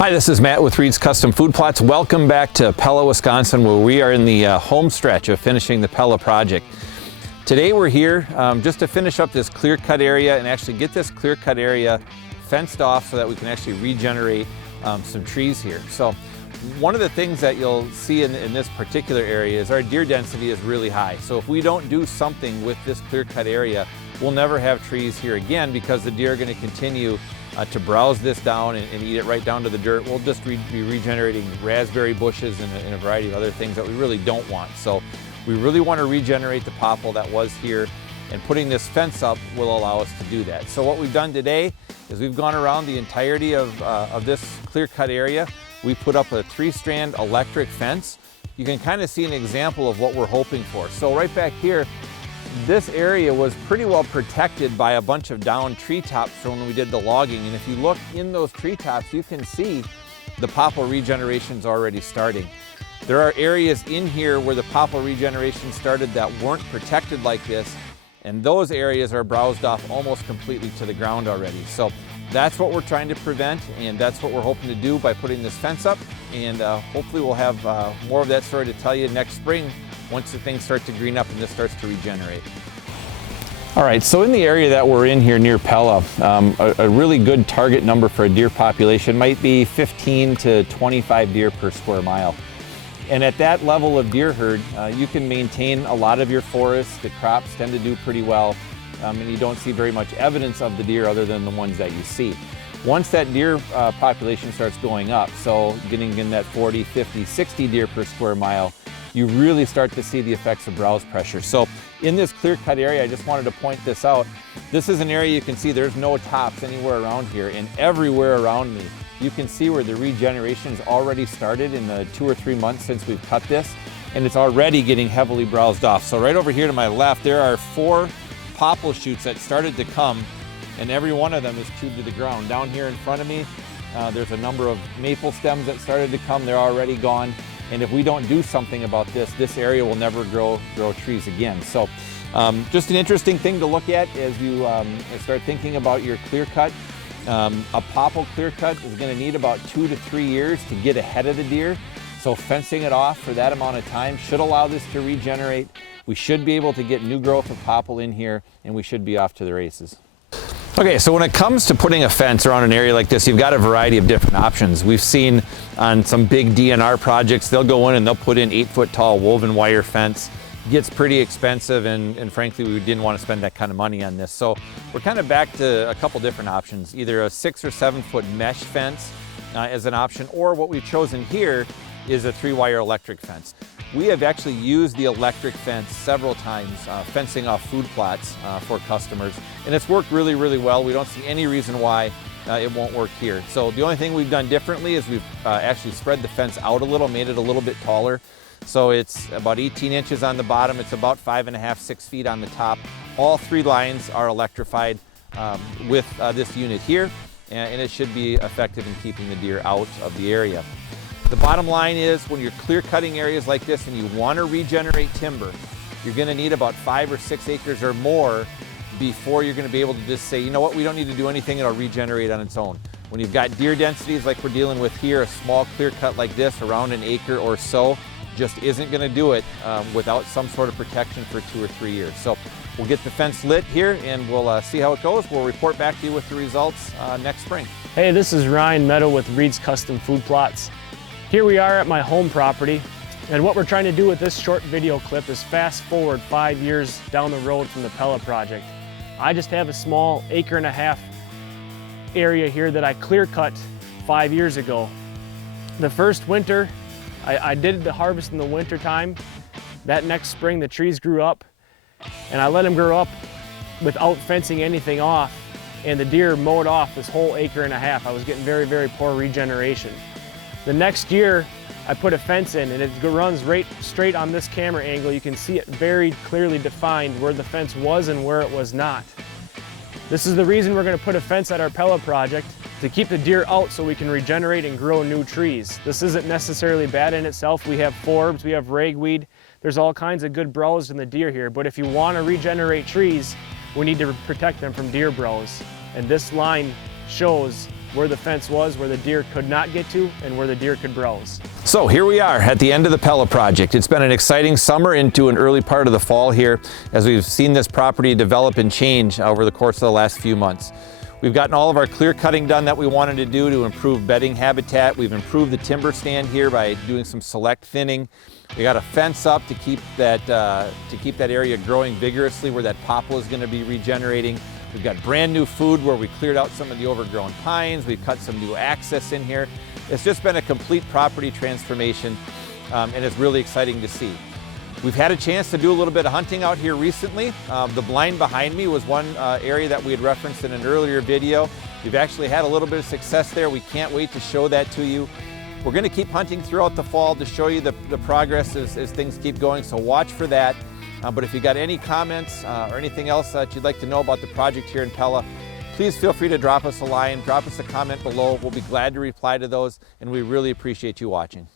Hi, this is Matt with Reed's Custom Food Plots. Welcome back to Pella, Wisconsin, where we are in the home stretch of finishing the Pella project. Today we're here just to finish up this clear cut area and actually get this clear cut area fenced off so that we can actually regenerate some trees here. So one of the things that you'll see in this particular area is our deer density is really high. So if we don't do something with this clear cut area, we'll never have trees here again because the deer are going to continue to browse this down and eat it right down to the dirt. We'll just be regenerating raspberry bushes and a variety of other things that we really don't want. So we really want to regenerate the popple that was here, and putting this fence up will allow us to do that. So what we've done today is we've gone around the entirety of this clear cut area. We put up a 3-strand electric fence. You can kind of see an example of what we're hoping for. So right back here, this area was pretty well protected by a bunch of downed treetops from when we did the logging. And if you look in those treetops, you can see the popple regeneration is already starting. There are areas in here where the popple regeneration started that weren't protected like this, and those areas are browsed off almost completely to the ground already. So that's what we're trying to prevent, and that's what we're hoping to do by putting this fence up. And hopefully we'll have more of that story to tell you next spring once the things start to green up and this starts to regenerate. All right, so in the area that we're in here near Pella, a really good target number for a deer population might be 15 to 25 deer per square mile. And at that level of deer herd, you can maintain a lot of your forests. The crops tend to do pretty well, and you don't see very much evidence of the deer other than the ones that you see. Once that deer population starts going up, so getting in that 40, 50, 60 deer per square mile, you really start to see the effects of browse pressure. So in this clear cut area, I just wanted to point this out. This is an area you can see there's no tops anywhere around here, and everywhere around me, you can see where the regeneration has already started in the 2 or 3 months since we've cut this, and it's already getting heavily browsed off. So right over here to my left, there are 4 popple shoots that started to come, and every one of them is chewed to the ground. Down here in front of me, there's a number of maple stems that started to come. They're already gone. And if we don't do something about this area will never grow trees again. So just an interesting thing to look at as you start thinking about your clear cut. A popple clear cut is going to need about 2 to 3 years to get ahead of the deer. So fencing it off for that amount of time should allow this to regenerate. We should be able to get new growth of popple in here, and we should be off to the races. Okay, so when it comes to putting a fence around an area like this, you've got a variety of different options. We've seen on some big DNR projects, they'll go in and they'll put in 8-foot tall woven wire fence. It gets pretty expensive, and frankly, we didn't want to spend that kind of money on this. So we're kind of back to a couple different options, either a 6 or 7 foot mesh fence as an option, or what we've chosen here is a 3-wire electric fence. We have actually used the electric fence several times, fencing off food plots for customers, and it's worked really, really well. We don't see any reason why it won't work here. So the only thing we've done differently is we've actually spread the fence out a little, made it a little bit taller. So it's about 18 inches on the bottom. It's about 5.5, 6 feet on the top. All 3 lines are electrified with this unit here, and it should be effective in keeping the deer out of the area. The bottom line is when you're clear cutting areas like this and you want to regenerate timber, you're going to need about 5 or 6 acres or more before you're going to be able to just say, you know what, we don't need to do anything, it'll regenerate on its own. When you've got deer densities like we're dealing with here, a small clear cut like this, around an acre or so, just isn't going to do it without some sort of protection for 2 or 3 years. So we'll get the fence lit here and we'll see how it goes. We'll report back to you with the results next spring. Hey, this is Ryan Meadow with Reed's Custom Food Plots. Here we are at my home property, and what we're trying to do with this short video clip is fast forward 5 years down the road from the Pella project. I just have a small 1.5 acre area here that I clear cut 5 years ago. The first winter, I did the harvest in the winter time. That next spring the trees grew up, and I let them grow up without fencing anything off, and the deer mowed off this whole 1.5 acres. I was getting very, very poor regeneration. The next year, I put a fence in, and it runs right straight on this camera angle. You can see it very clearly defined where the fence was and where it was not. This is the reason we're going to put a fence at our Pella project, to keep the deer out so we can regenerate and grow new trees. This isn't necessarily bad in itself. We have forbs, we have ragweed. There's all kinds of good browse in the deer here, but if you want to regenerate trees, we need to protect them from deer browse. And this line shows where the fence was, where the deer could not get to, and where the deer could browse. So here we are at the end of the Pella project. It's been an exciting summer into an early part of the fall here as we've seen this property develop and change over the course of the last few months. We've gotten all of our clear cutting done that we wanted to do to improve bedding habitat. We've improved the timber stand here by doing some select thinning. We got a fence up to keep that area growing vigorously where that poplar is going to be regenerating. We've got brand new food where we cleared out some of the overgrown pines. We've cut some new access in here. It's just been a complete property transformation, and it's really exciting to see. We've had a chance to do a little bit of hunting out here recently. The blind behind me was one area that we had referenced in an earlier video. We've actually had a little bit of success there. We can't wait to show that to you. We're going to keep hunting throughout the fall to show you the progress as things keep going, so watch for that. But if you got any comments or anything else that you'd like to know about the project here in Pella, please feel free to drop us a line, drop us a comment below. We'll be glad to reply to those, and we really appreciate you watching.